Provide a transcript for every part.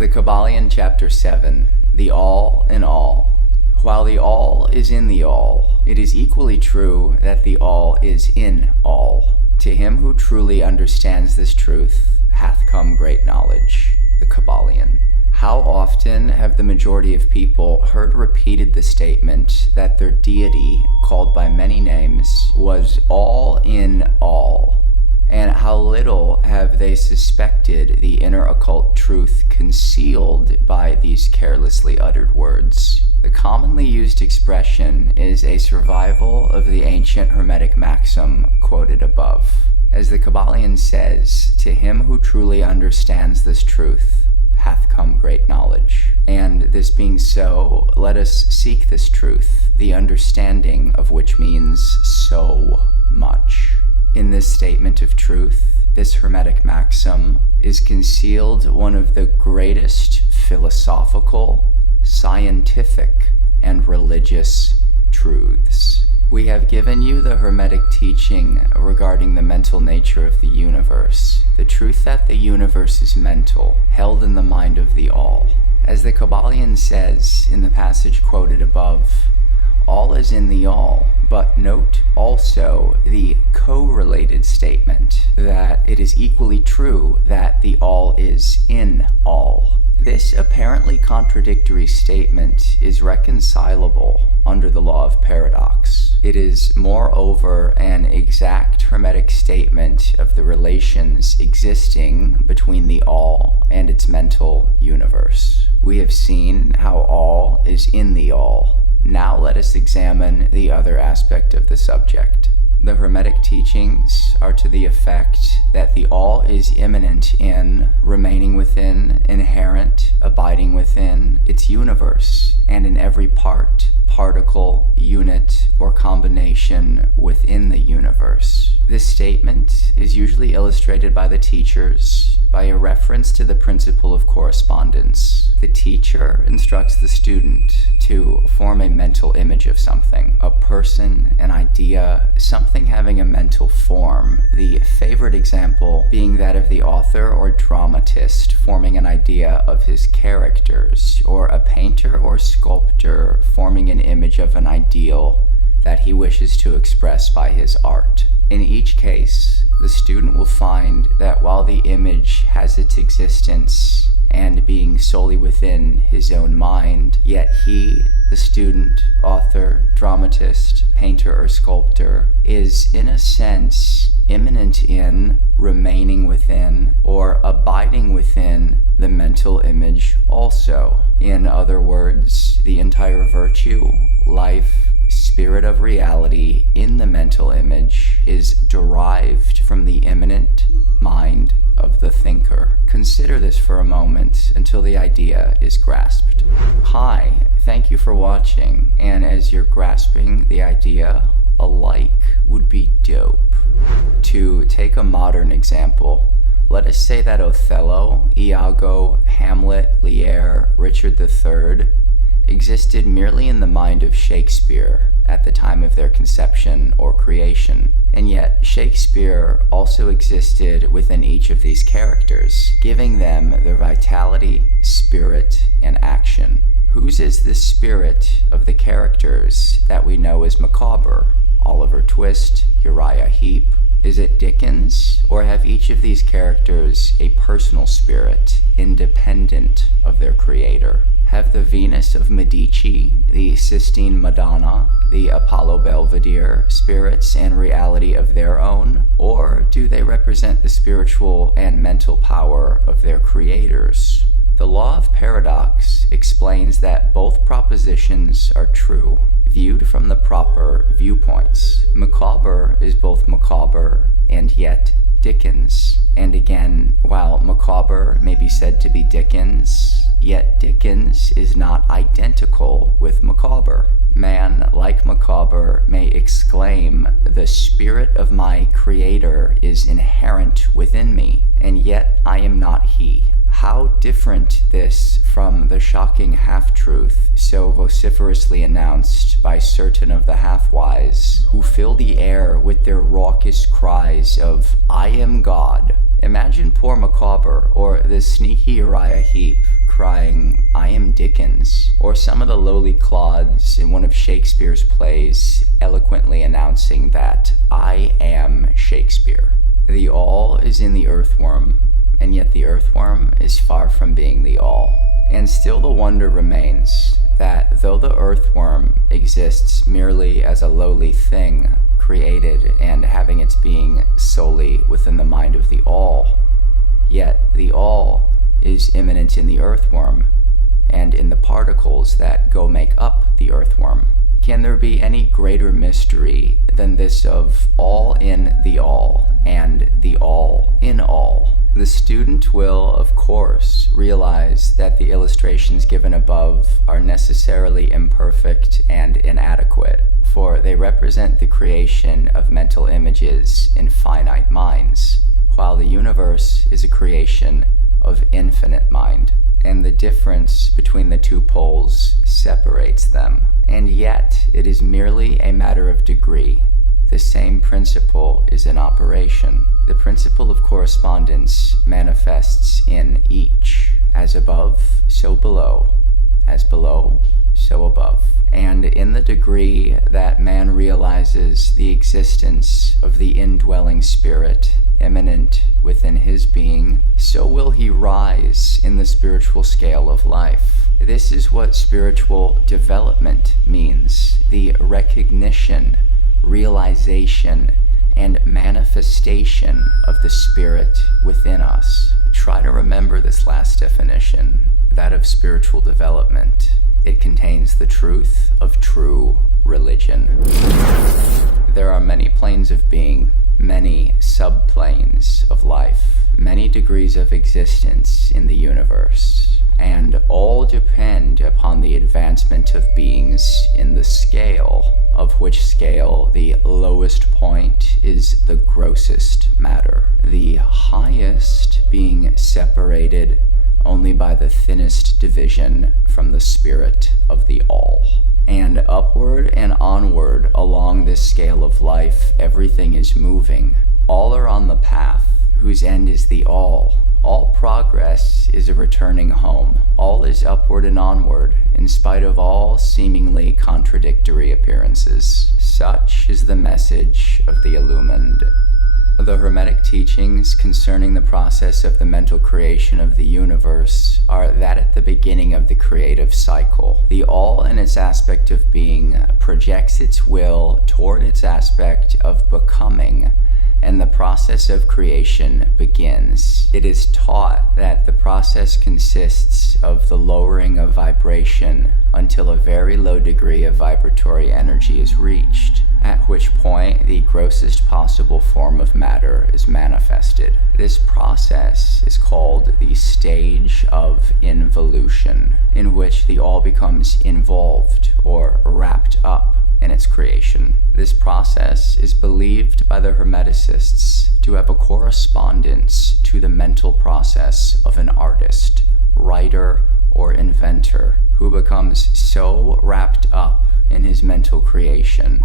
The KYBALION Chapter VII, the all in all. While the all is in the all, it is equally true that the all is in all. To him who truly understands this truth hath come great knowledge. The KYBALION. How often have the majority of people heard repeated the statement that their deity, called by many names, was all in all? And how little have they suspected the inner occult truth concealed by these carelessly uttered words? The commonly used expression is a survival of the ancient Hermetic maxim quoted above. As the KYBALION says, to him who truly understands this truth hath come great knowledge. And this being so, let us seek this truth, the understanding of which means so much. In this statement of truth, this Hermetic maxim, is concealed one of the greatest philosophical, scientific, and religious truths. We have given you the Hermetic teaching regarding the mental nature of the universe, the truth that the universe is mental, held in the mind of the all. As the KYBALION says in the passage quoted above, all is in the all, but note also the correlated statement that it is equally true that the all is in all. This apparently contradictory statement is reconcilable under the law of paradox. It is, moreover, an exact Hermetic statement of the relations existing between the all and its mental universe. We have seen how all is in the all. Now let us examine the other aspect of the subject. The Hermetic teachings are to the effect that the all is immanent in, remaining within, inherent, abiding within its universe, and in every part, particle, unit, or combination within the universe. This statement is usually illustrated by the teachers by a reference to the principle of correspondence. The teacher instructs the student to form a mental image of something, a person, an idea, something having a mental form. The favorite example being that of the author or dramatist forming an idea of his characters, or a painter or sculptor forming an image of an ideal that he wishes to express by his art. In each case, the student will find that while the image has its existence and being solely within his own mind, yet he, the student, author, dramatist, painter, or sculptor, is in a sense immanent in, remaining within, or abiding within the mental image also. In other words, the entire virtue, life, spirit of reality in the mental image is derived from the immanent mind of the thinker. Consider this for a moment until the idea is grasped. Hi, thank you for watching, and as you're grasping the idea, a like would be dope. To take a modern example, let us say that Othello, Iago, Hamlet, Lear, Richard III existed merely in the mind of Shakespeare at the time of their conception or creation. And yet, Shakespeare also existed within each of these characters, giving them their vitality, spirit, and action. Whose is this spirit of the characters that we know as Micawber, Oliver Twist, Uriah Heep? Is it Dickens, or have each of these characters a personal spirit, independent of their creator? Have the Venus of Medici, the Sistine Madonna, the Apollo Belvedere spirits and reality of their own, or do they represent the spiritual and mental power of their creators? The law of paradox explains that both propositions are true, viewed from the proper viewpoints. Micawber is both Micawber and yet Dickens. And again, while Micawber may be said to be Dickens, yet Dickens is not identical with Micawber. Man, like Micawber, may exclaim, "The spirit of my creator is inherent within me, and yet I am not he." How different this from the shocking half-truth so vociferously announced by certain of the half-wise, who fill the air with their raucous cries of, "I am God." Imagine poor Micawber, or the sneaky Uriah Heep, Dickens, or some of the lowly clods in one of Shakespeare's plays eloquently announcing that I am Shakespeare. The all is in the earthworm, and yet the earthworm is far from being the all. And still the wonder remains that though the earthworm exists merely as a lowly thing, created and having its being solely within the mind of the all, yet the all is immanent in the earthworm and in the particles that go make up the earthworm. Can there be any greater mystery than this of all in the all and the all in all? The student will, of course, realize that the illustrations given above are necessarily imperfect and inadequate, for they represent the creation of mental images in finite minds, while the universe is a creation of infinite mind. And the difference between the two poles separates them. And yet, it is merely a matter of degree. The same principle is in operation. The principle of correspondence manifests in each. As above, so below. As below, so above. And in the degree that man realizes the existence of the indwelling spirit immanent within his being, so will he rise in the spiritual scale of life. This is what spiritual development means: the recognition, realization, and manifestation of the spirit within us. Try to remember this last definition, that of spiritual development. It contains the truth of true religion. There are many planes of being, many subplanes of life, many degrees of existence in the universe, and all depend upon the advancement of beings in the scale, of which scale the lowest point is the grossest matter, the highest being separated only by the thinnest division from the spirit of the all. And upward and onward along this scale of life, everything is moving. All are on the path, whose end is the all. All progress is a returning home. All is upward and onward, in spite of all seemingly contradictory appearances. Such is the message of the illumined. The Hermetic teachings concerning the process of the mental creation of the universe are that at the beginning of the creative cycle, the all in its aspect of being projects its will toward its aspect of becoming, and the process of creation begins. It is taught that the process consists of the lowering of vibration until a very low degree of vibratory energy is reached, at which point the grossest possible form of matter is manifested. This process is called the stage of involution, in which the all becomes involved or wrapped up in its creation. This process is believed by the Hermeticists to have a correspondence to the mental process of an artist, writer, or inventor who becomes so wrapped up in his mental creation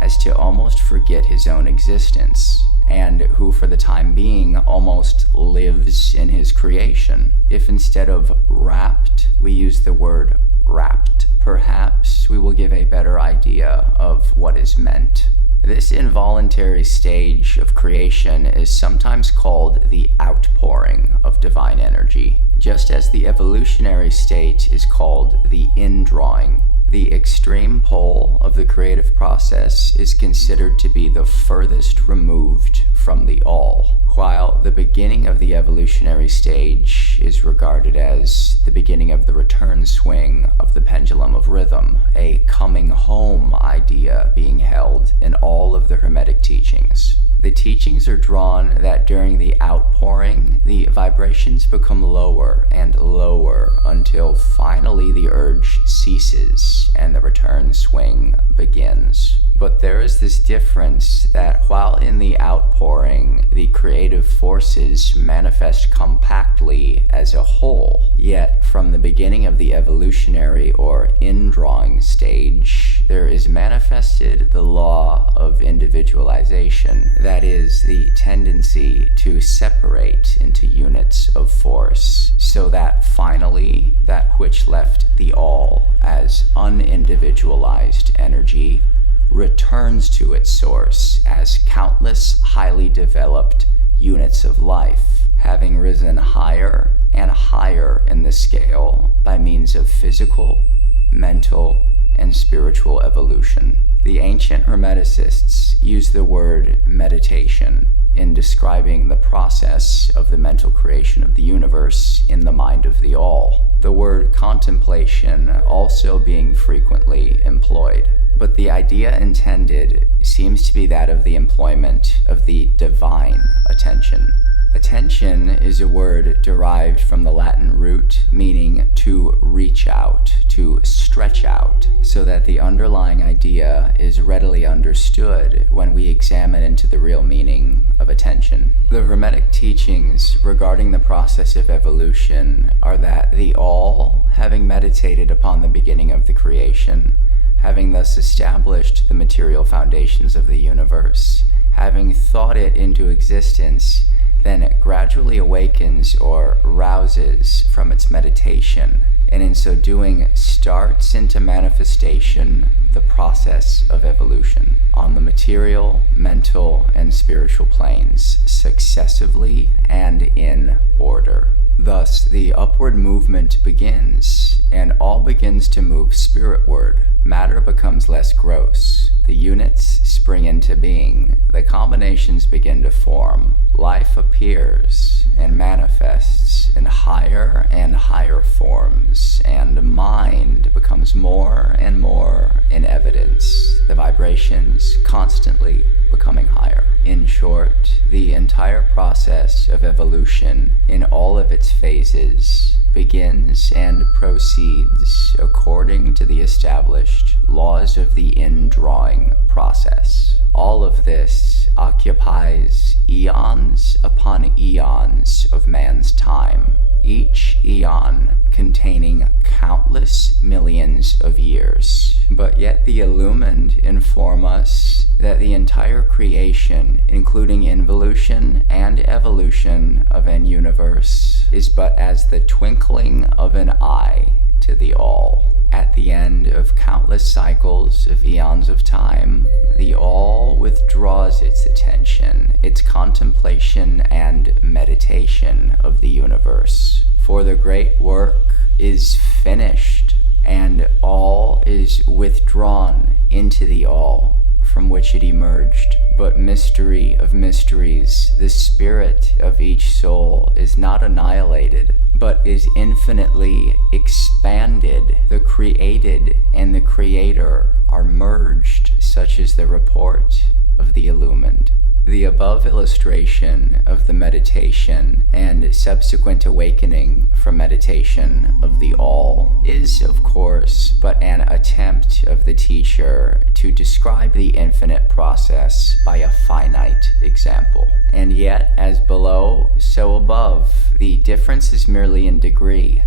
as to almost forget his own existence, and who for the time being almost lives in his creation. If instead of wrapped we use the word wrapped, perhaps we will give a better idea of what is meant. This involuntary stage of creation is sometimes called the outpouring of divine energy, just as the evolutionary state is called the indrawing. The extreme pole of the creative process is considered to be the furthest removed from the all, while the beginning of the evolutionary stage is regarded as the beginning of the return swing of the pendulum of rhythm, a coming home idea being held in all of the Hermetic teachings. The teachings are drawn that during the outpouring, the vibrations become lower and lower until finally the urge ceases and the return swing begins. But there is this difference that while in the outpouring, the creative forces manifest compactly as a whole, yet from the beginning of the evolutionary or indrawing stage, there is manifested the law of individualization, that is, the tendency to separate into units of force, so that finally that which which left the all as unindividualized energy, returns to its source as countless highly developed units of life, having risen higher and higher in the scale by means of physical, mental, and spiritual evolution. The ancient Hermeticists use the word meditation in describing the process of the mental creation of the universe in the mind of the all, the word contemplation also being frequently employed. But the idea intended seems to be that of the employment of the divine attention. Attention is a word derived from the Latin root meaning to reach out, to stretch out, so that the underlying idea is readily understood when we examine into the real meaning of attention. The Hermetic teachings regarding the process of evolution are that the all, having meditated upon the beginning of the creation, having thus established the material foundations of the universe, having thought it into existence, then it gradually awakens or rouses from its meditation, and in so doing starts into manifestation the process of evolution on the material, mental, and spiritual planes, successively and in order. Thus, the upward movement begins, and all begins to move spiritward. Matter becomes less gross. The units spring into being. The combinations begin to form. Life appears and manifests in higher and higher forms, and mind becomes more and more in evidence, the vibrations constantly becoming higher. In short, the entire process of evolution in all of its phases begins and proceeds according to the established laws of the indrawing process. All of this occupies eons upon eons of man's time, each eon containing countless millions of years. But yet the illumined inform us that the entire creation, including involution and evolution of an universe, is but as the twinkling of an eye to the all. At the end of countless cycles of eons of time, the all withdraws its attention, its contemplation and meditation of the universe. For the great work is finished, and all is withdrawn into the all from which it emerged. But mystery of mysteries, the spirit of each soul is not annihilated, but is infinitely expanded. The created and the creator are merged, such is the report of the illumined. The above illustration of the meditation and subsequent awakening from meditation of the all is, of course, but an attempt of the teacher to describe the infinite process by a finite example. And yet, as below, so above, the difference is merely in degree.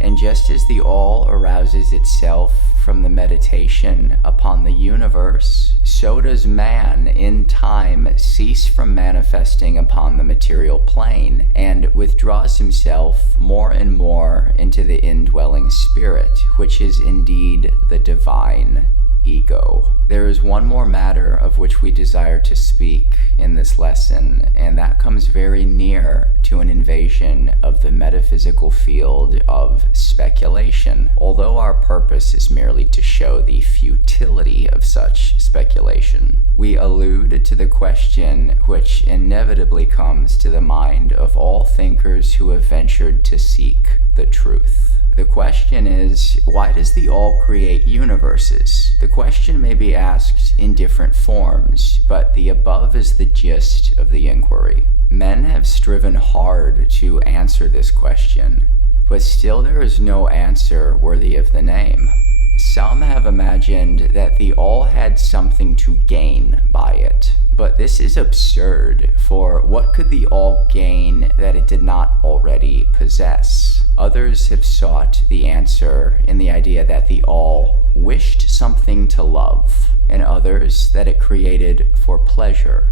And just as the all arouses itself from the meditation upon the universe, so does man in time cease from manifesting upon the material plane and withdraws himself more and more into the indwelling spirit, which is indeed the divine ego. There is one more matter of which we desire to speak in this lesson, and that comes very near to an invasion of the metaphysical field of speculation, although our purpose is merely to show the futility of such speculation. We allude to the question which inevitably comes to the mind of all thinkers who have ventured to seek the truth. The question is, why does the all create universes? The question may be asked in different forms, but the above is the gist of the inquiry. Men have striven hard to answer this question, but still there is no answer worthy of the name. Some have imagined that the all had something to gain by it, but this is absurd, for what could the all gain that it did not already possess? Others have sought the answer in the idea that the all wished something to love, and others that it created for pleasure,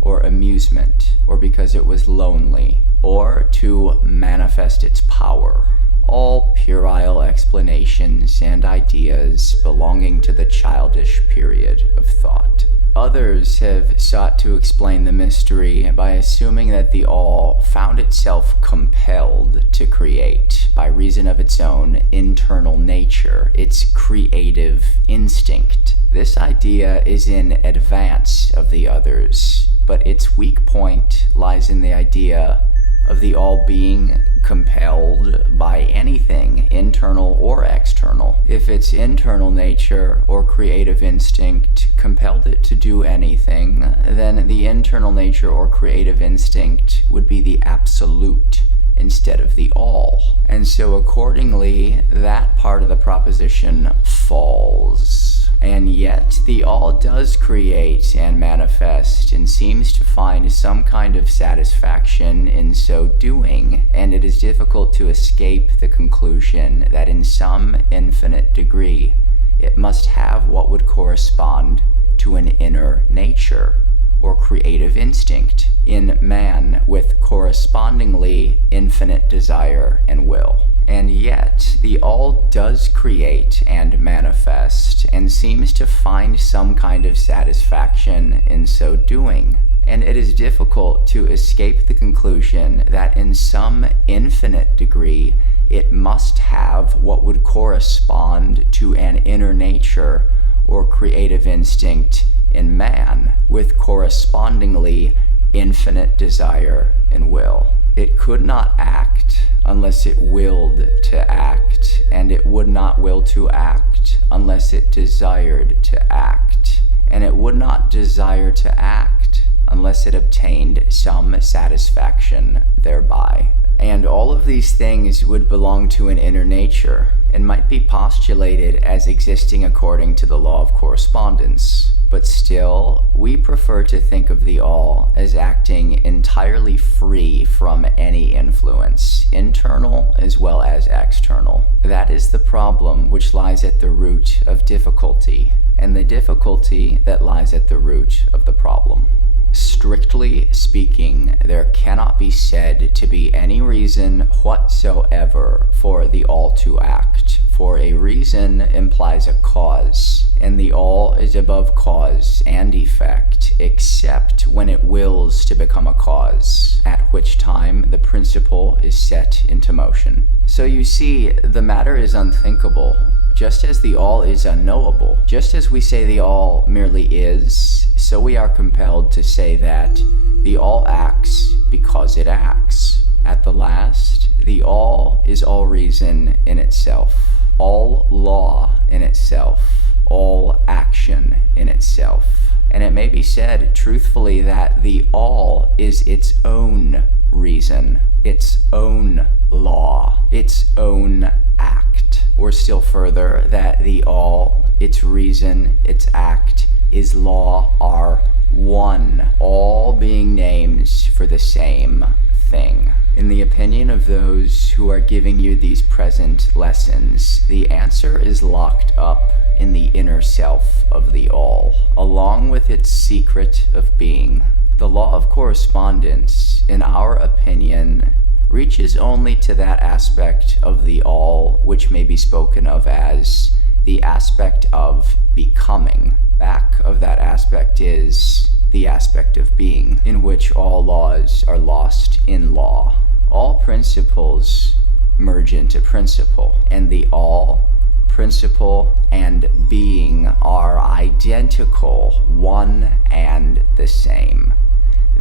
or amusement, or because it was lonely, or to manifest its power. all puerile explanations and ideas belonging to the childish period of thought. Others have sought to explain the mystery by assuming that the all found itself compelled to create by reason of its own internal nature, its creative instinct. This idea is in advance of the others, but its weak point lies in the idea of the all being compelled by anything, internal or external. If its internal nature or creative instinct compelled it to do anything, then the internal nature or creative instinct would be the absolute instead of the all. And so accordingly, that part of the proposition falls. And yet, the all does create and manifest and seems to find some kind of satisfaction in so doing, and it is difficult to escape the conclusion that in some infinite degree, it must have what would correspond to an inner nature or creative instinct in man with correspondingly infinite desire and will. And yet, the all does create and manifest and seems to find some kind of satisfaction in so doing. And it is difficult to escape the conclusion that in some infinite degree, it must have what would correspond to an inner nature or creative instinct in man with correspondingly infinite desire and will. It could not act unless it willed to act, and it would not will to act unless it desired to act, and it would not desire to act unless it obtained some satisfaction thereby. And all of these things would belong to an inner nature and might be postulated as existing according to the law of correspondence. But still, we prefer to think of the all as acting entirely free from any influence, internal as well as external. That is the problem which lies at the root of difficulty, and the difficulty that lies at the root of the problem. Strictly speaking, there cannot be said to be any reason whatsoever for the all to act, for a reason implies a cause, and the all is above cause and effect, except when it wills to become a cause, at which time the principle is set into motion. So you see, the matter is unthinkable, just as the all is unknowable. Just as we say the all merely is, so we are compelled to say that the all acts because it acts. At the last, the all is all reason in itself, all law in itself, all action in itself. And it may be said truthfully that the all is its own reason, its own law, its own act. Or still further, that the all, its reason, its act, is law are one, all being names for the same thing. In the opinion of those who are giving you these present lessons, the answer is locked up in the inner self of the all, along with its secret of being. The law of correspondence, in our opinion, reaches only to that aspect of the all which may be spoken of as the aspect of becoming. Back of that aspect is the aspect of being, in which all laws are lost in law. All principles merge into principle, and the all, principle, and being are identical, one and the same.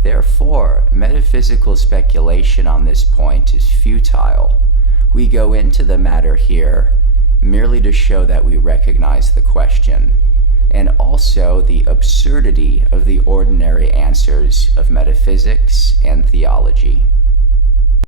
Therefore, metaphysical speculation on this point is futile. We go into the matter here merely to show that we recognize the question, and also the absurdity of the ordinary answers of metaphysics and theology.